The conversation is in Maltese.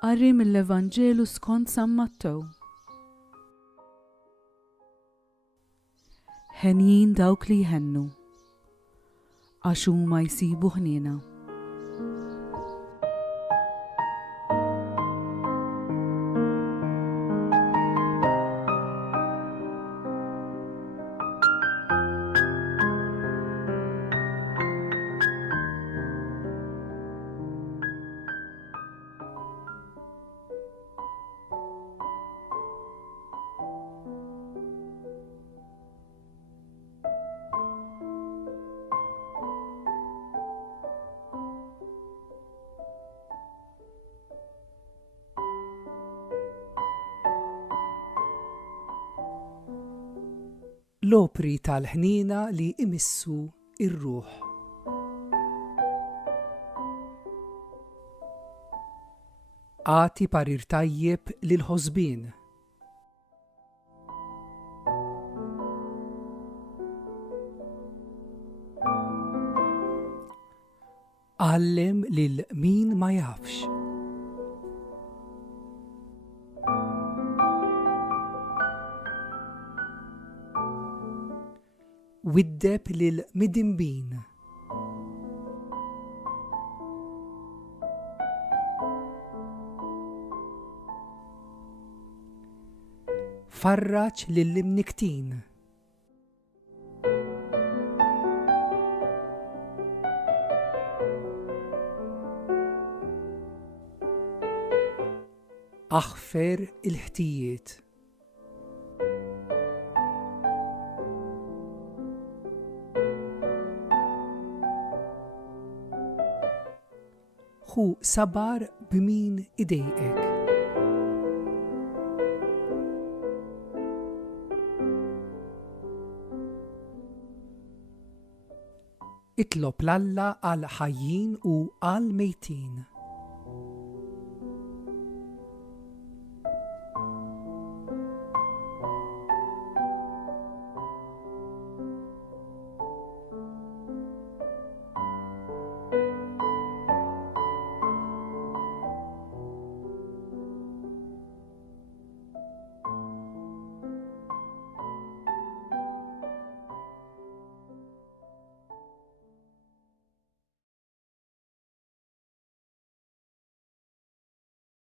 Qari mill-Evanġelu skont San Mattew. Ħenjin dawk li jħennu, għax huma jsibu ħniena. L-opri tal-ħniena li imissu ir-ruħ. Għati parir tajjeb lil ħosbien. Għallem lil min ma jafx. Widdeb lil midinbin. Farraċ lil imniktin. Aħfer il-ħtijiet. Hu sabar b'min idejqek. Itlob l-Alla għal ħajjin u għal mejtin.